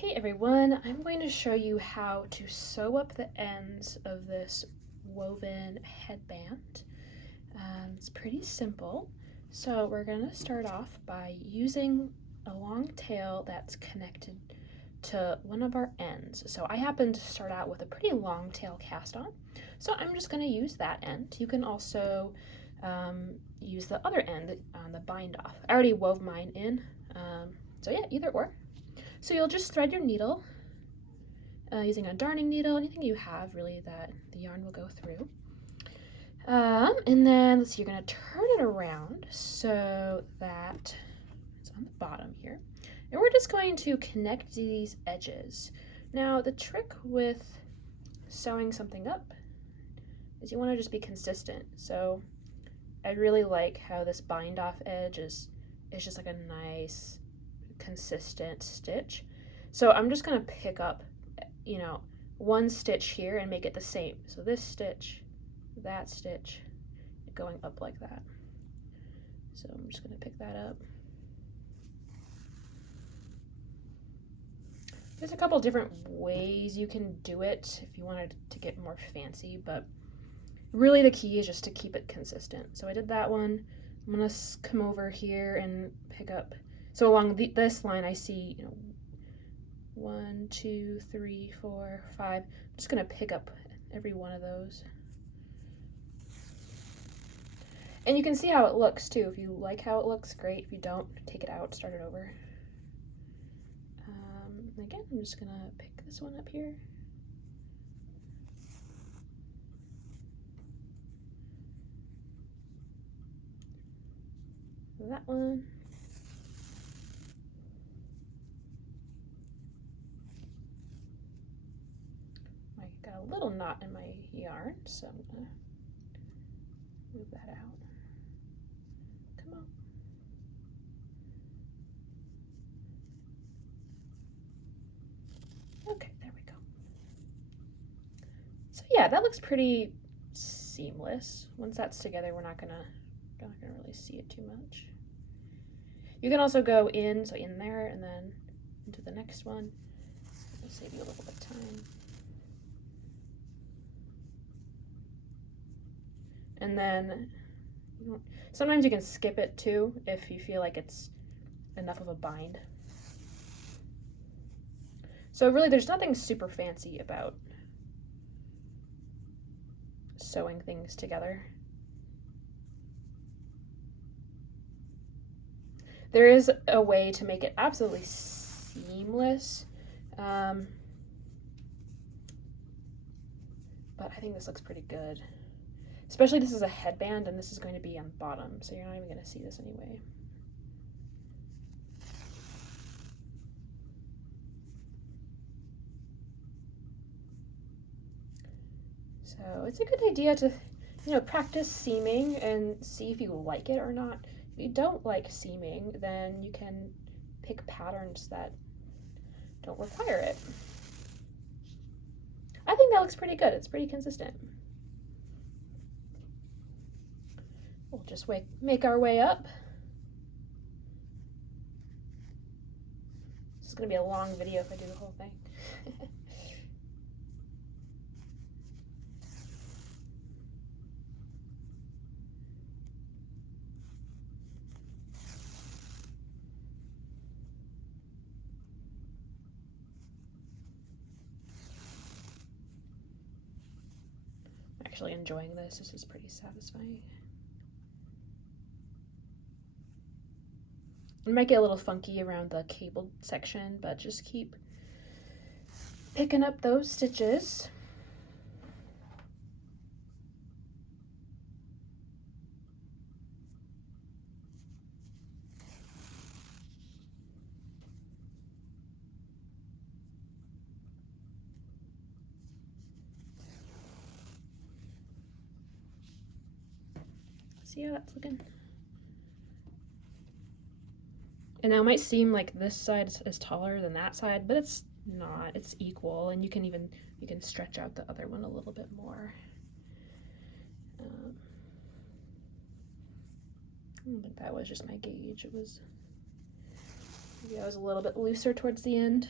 Hey everyone, I'm going to show you how to sew up the ends of this woven headband. It's pretty simple. So we're going to start off by using a long tail that's connected to one of our ends. So I happen to start out with a pretty long tail cast on, so I'm just going to use that end. You can also use the other end on the bind off. I already wove mine in, so yeah, either or. So you'll just thread your needle using a darning needle, anything you have really that the yarn will go through. And then let's see, you're going to turn it around so that it's on the bottom here. And we're just going to connect these edges. Now the trick with sewing something up is you want to just be consistent. So I really like how this bind off edge is just like a nice consistent stitch. So I'm just going to pick up, one stitch here and make it the same. So this stitch, that stitch, going up like that. So I'm just going to pick that up. There's a couple different ways you can do it if you wanted to get more fancy, but really the key is just to keep it consistent. So I did that one. I'm going to come over here and pick up. So along this line, I see, 1, 2, 3, 4, 5. I'm just going to pick up every one of those. And you can see how it looks too. If you like how it looks, great. If you don't, take it out, start it over. Again, I'm just going to pick this one up here. That one. I got a little knot in my yarn, so I'm going to move that out. Come on. Okay, there we go. So yeah, that looks pretty seamless. Once that's together, we're not gonna really see it too much. You can also go in, so in there, and then into the next one. It'll save you a little bit of time. And then sometimes you can skip it too if you feel like it's enough of a bind. So really there's nothing super fancy about sewing things together. There is a way to make it absolutely seamless, but I think this looks pretty good. Especially this is a headband and this is going to be on the bottom, so you're not even going to see this anyway. So it's a good idea to, practice seaming and see if you like it or not. If you don't like seaming, then you can pick patterns that don't require it. I think that looks pretty good. It's pretty consistent. We'll just make our way up. This is going to be a long video if I do the whole thing. I'm actually enjoying this. This is pretty satisfying. It might get a little funky around the cable section, but just keep picking up those stitches. See how that's looking? And now it might seem like this side is taller than that side, but it's not. It's equal, and you can stretch out the other one a little bit more. I don't think that was just my gauge. Maybe I was a little bit looser towards the end.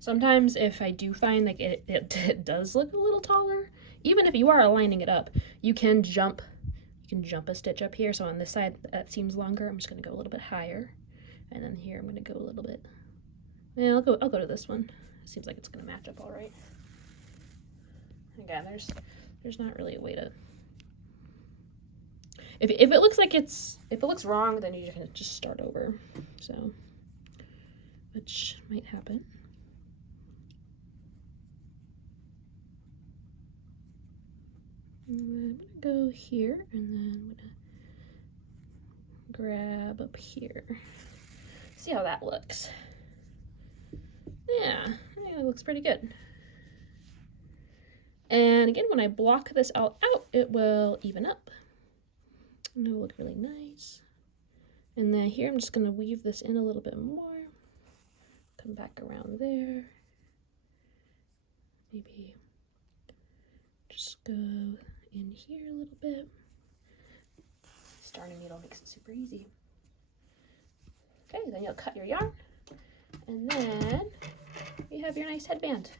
Sometimes if I do find like it does look a little taller, even if you are aligning it up, you can jump a stitch up here. So on this side that seems longer, I'm just going to go a little bit higher. And then here I'm going to go a little bit. Yeah, I'll go to this one. It seems like it's going to match up all right. Again, there's not really a way to. If it looks like if it looks wrong, then you can just start over. So, which might happen. And then I'm gonna go here, and then I'm gonna grab up here. See how that looks. Yeah, I think it looks pretty good. And again, when I block this all out, it will even up. And it'll look really nice. And then here, I'm just gonna weave this in a little bit more. Come back around there. Maybe just go in here a little bit. Starting needle makes it super easy. Okay, then you'll cut your yarn. And then you have your nice headband.